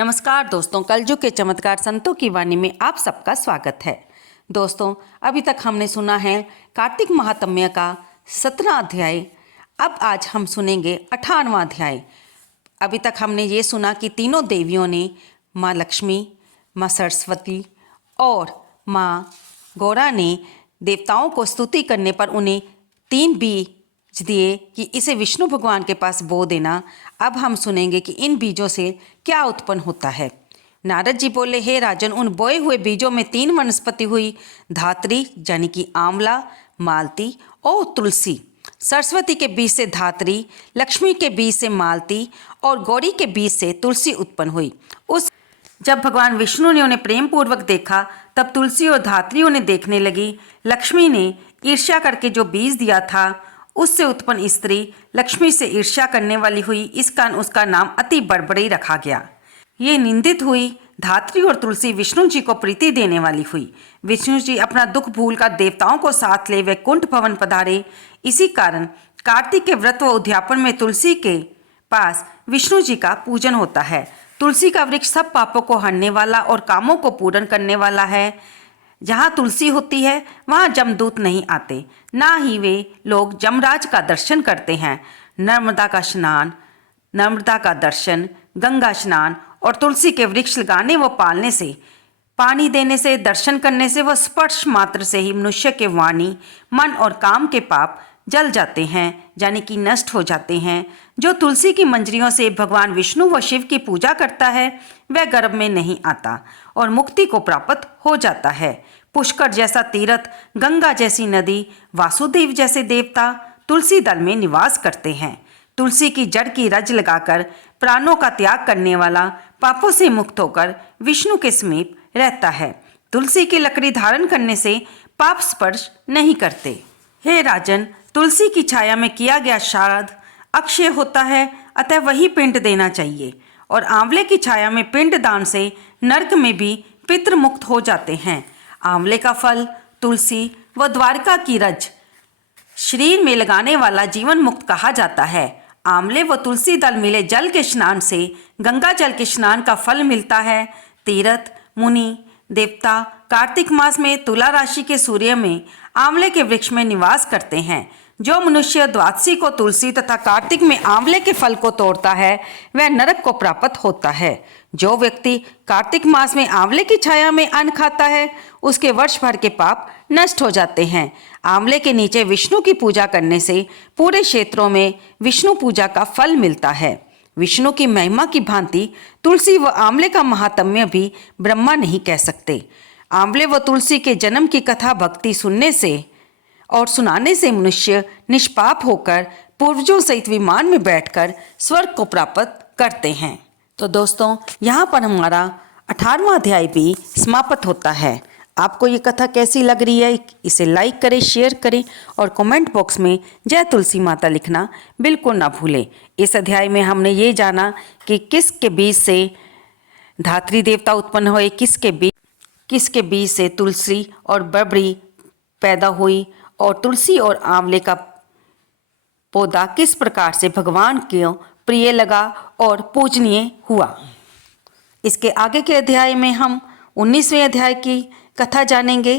नमस्कार दोस्तों, कलयुग के चमत्कार संतों की वाणी में आप सबका स्वागत है। दोस्तों, अभी तक हमने सुना है कार्तिक महात्म्य का 17वां अध्याय। अब आज हम सुनेंगे 18वां अध्याय। अभी तक हमने ये सुना कि तीनों देवियों ने माँ लक्ष्मी, माँ सरस्वती और माँ गौरा ने देवताओं को स्तुति करने पर उन्हें 3 बीज दिए कि इसे विष्णु भगवान के पास बो देना। अब हम सुनेंगे कि इन बीजों से क्या उत्पन्न होता है। नारद जी बोले, हे राजन, उन बोए हुए बीजों में 3 वनस्पति हुई, धात्री यानी कि आंवला, मालती और तुलसी। सरस्वती के बीज से धात्री, लक्ष्मी के बीज से मालती और गौरी के बीज से तुलसी उत्पन्न हुई। जब भगवान विष्णु ने उन्हें प्रेम पूर्वक देखा तब तुलसी और धात्री उन्हें देखने लगी। लक्ष्मी ने ईर्ष्या करके जो बीज दिया था उससे उत्पन्न स्त्री लक्ष्मी से ईर्ष्या करने वाली हुई, इस कारण उसका नाम अति बड़बड़ी रखा गया। ये निंदित हुई। धात्री और तुलसी विष्णु जी को प्रीति देने वाली हुई। विष्णु जी अपना दुख भूलकर देवताओं को साथ ले वैकुंठ भवन पधारे। इसी कारण कार्तिक के व्रत व उद्यापन में तुलसी के पास विष्णु जी का पूजन होता है। तुलसी का वृक्ष सब पापों को हरने वाला और कामों को पूर्ण करने वाला है। जहाँ तुलसी होती है वहाँ जमदूत नहीं आते, ना ही वे लोग जमराज का दर्शन करते हैं। नर्मदा का दर्शन, गंगा स्नान और तुलसी के वृक्ष लगाने व पालने से, पानी देने से, दर्शन करने से व स्पर्श मात्र से ही मनुष्य के वाणी, मन और काम के पाप जल जाते हैं, यानी कि नष्ट हो जाते हैं। जो तुलसी की मंजरियों से भगवान विष्णु व शिव की पूजा करता है वह गर्भ में नहीं आता और मुक्ति को प्राप्त हो जाता है। पुष्कर जैसा तीर्थ, गंगा जैसी नदी, वासुदेव जैसे देवता तुलसी दल में निवास करते हैं। तुलसी की जड़ की रज लगाकर प्राणों का त्याग करने वाला पापों से मुक्त होकर विष्णु के समीप रहता है। तुलसी की लकड़ी धारण करने से पाप स्पर्श नहीं करते। हे राजन, तुलसी की छाया में किया गया श्राद्ध अक्षय होता है, अतः वही पिंड देना चाहिए। और आंवले की छाया में पिंड दान से नरक में भी पितृ मुक्त हो जाते हैं। आंवले का फल, तुलसी व द्वारका की रज शरीर में लगाने वाला जीवन मुक्त कहा जाता है। आंवले व तुलसी दल मिले जल के स्नान से गंगा जल के स्नान का फल मिलता है। तीर्थ, मुनि, देवता कार्तिक मास में तुला राशि के सूर्य में आंवले के वृक्ष में निवास करते हैं। जो मनुष्य द्वादशी को तुलसी तथा कार्तिक में आंवले के फल को तोड़ता है वह नरक को प्राप्त होता है। जो व्यक्ति कार्तिक मास में आंवले की छाया में अन्न खाता है उसके वर्ष भर के पाप नष्ट हो जाते हैं। आंवले के नीचे विष्णु की पूजा करने से पूरे क्षेत्रों में विष्णु पूजा का फल मिलता है। विष्णु की महिमा की भांति तुलसी व आंवले का महात्म्य भी ब्रह्मा नहीं कह सकते। आंवले व तुलसी के जन्म की कथा भक्ति सुनने से और सुनाने से मनुष्य निष्पाप होकर पूर्वजों सहित विमान में बैठकर स्वर्ग को प्राप्त करते हैं। तो दोस्तों, यहाँ पर हमारा 18वां अध्याय भी समाप्त होता है। आपको ये कथा कैसी लग रही है इसे लाइक करें, शेयर करें और कमेंट बॉक्स में जय तुलसी माता लिखना बिल्कुल ना भूलें। इस अध्याय में हमने ये जाना कि किसके बीज से धात्री देवता उत्पन्न हुए, किसके बीज से तुलसी और बबरी पैदा हुई और तुलसी और आंवले का पौधा किस प्रकार से भगवान को प्रिय लगा और पूजनीय हुआ। इसके आगे के अध्याय में हम 19वें अध्याय की कथा जानेंगे।